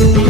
अवधूत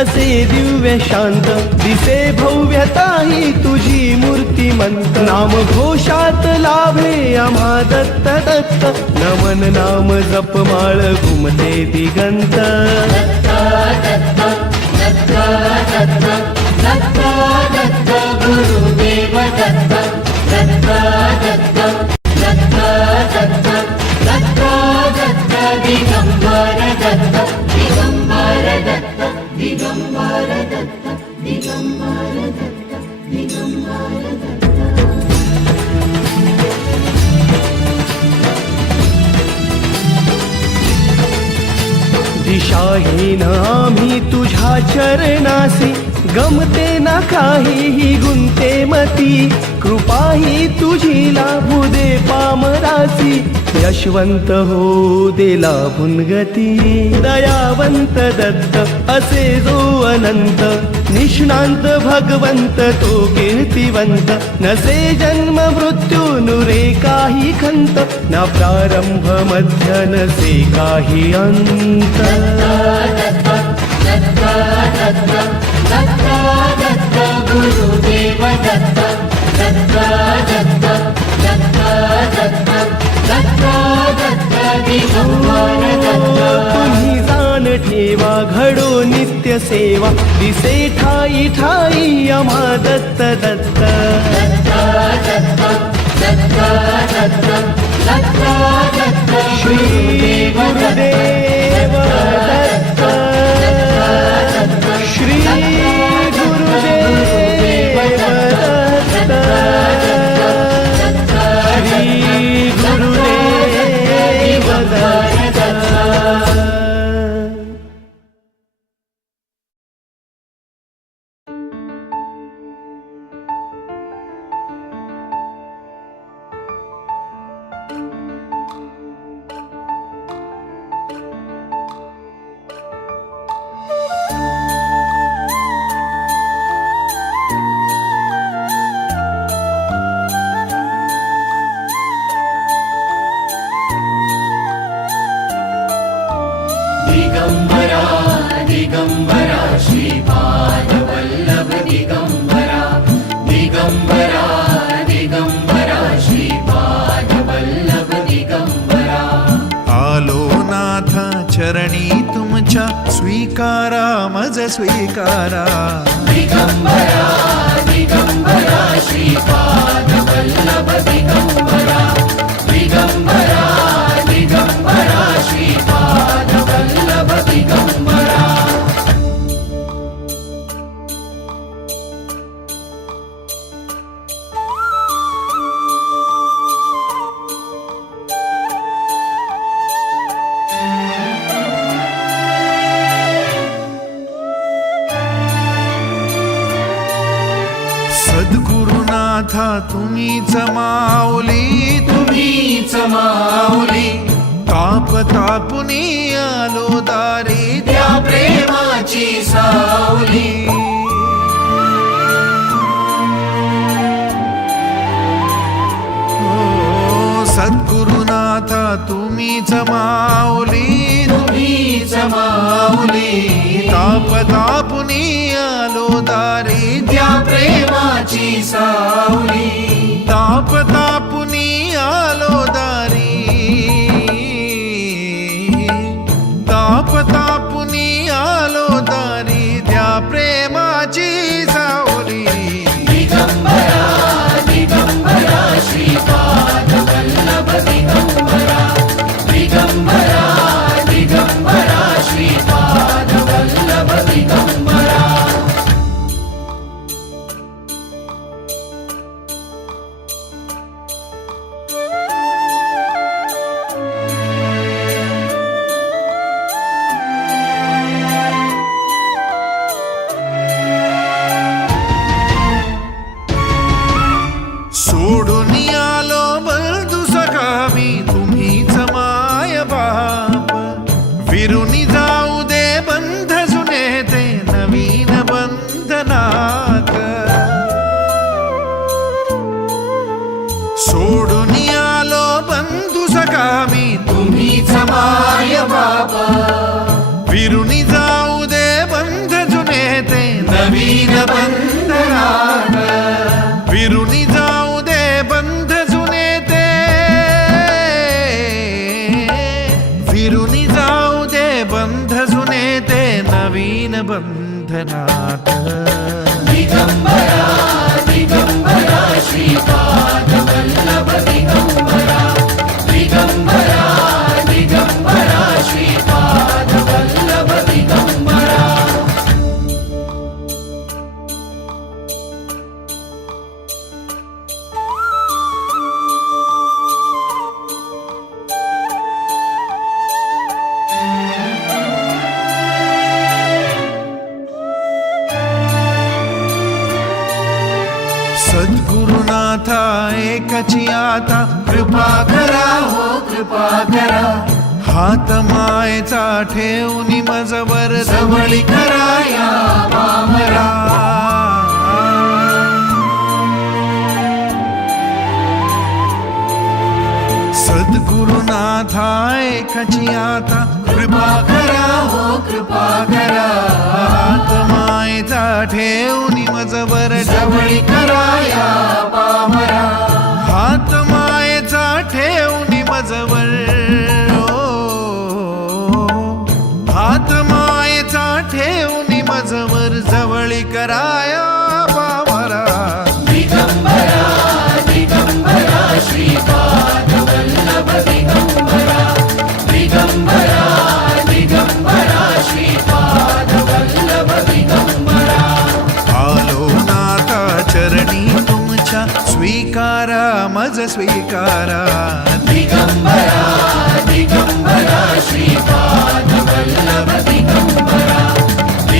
असे दिव्य शांत दिसे भव्यताही तुझी मूर्तिमंत. नाम घोषात लाभे आम्हा दत्त दत्त नमन नाम जपमाळ घुमते दिगंत. पाहिन आम्ही तुझ्या चरणासी. गमते ना काहीही गुंते मती. कृपाही तुझी लाभू दे पामरासी यशवंत हो दे लाभून गती दयावंत दत्त असे जो अनंत निष्णांत भगवंत तो कीर्तिवंत नसे जन्म मृत्यू नुरे काही खंत ना प्रारंभ मध्य नसे काही अंत तुम्ही जाण ठेवा घडो नित्य सेवा. दिसे ठाई ठाई आम्हा दत्त दत्त. श्री गुरुदेव दत्त. श्री दिगम्बरा दिगम्बरा श्रीपादवल्लभ दिगम्बरा दिगम्बरा दिगम्बरा श्रीपादवल्लभ दिगम्बरा आलो नाथ चरणी तुमच्या स्वीकारा मज स्वीकारा। दिगम्बरा दिगम्बरा श्रीपादवल्लभ दिगम्बरा दिगम्बरा दिगम्बरा दिगम्बरा सद्गुरुनाथा तुम्हीच माऊली तुम्हीच माऊली ताप तापुनी तुम्हीच माऊली तुम्हीच माऊली. ताप तापुनी आलो दारी त्या प्रेमाची सावली. ताप तापुनी आलो दारी. बंधनात. दिगंबरा दिगंबरा श्रीपाद. वल्लभ दिगंबरा दिगंबरा दिगंबरा श्रीपाद एकची आता कृपा करा. हो कृपा करा. हात मायचा ठेवून मजवर जवळी करा या सद्गुरुनाथा एकची आता कृपा करा. हो कृपा करा. हात मायचा ठेवून मजवर जवळी करा या पामरा मजवर जवळी कराया बाबरा दिगंबरा दिगंबरा श्रीपाद वल्लभ दिगंबरा. दिगंबरा दिगंबरा श्रीपाद वल्लभ दिगंबरा. आलो नाथा चरणी तुमच्या स्वीकारा मज स्वीकारा. दिगंबरा दिगंबरा श्रीपाद वल्लभ दिगंबरा.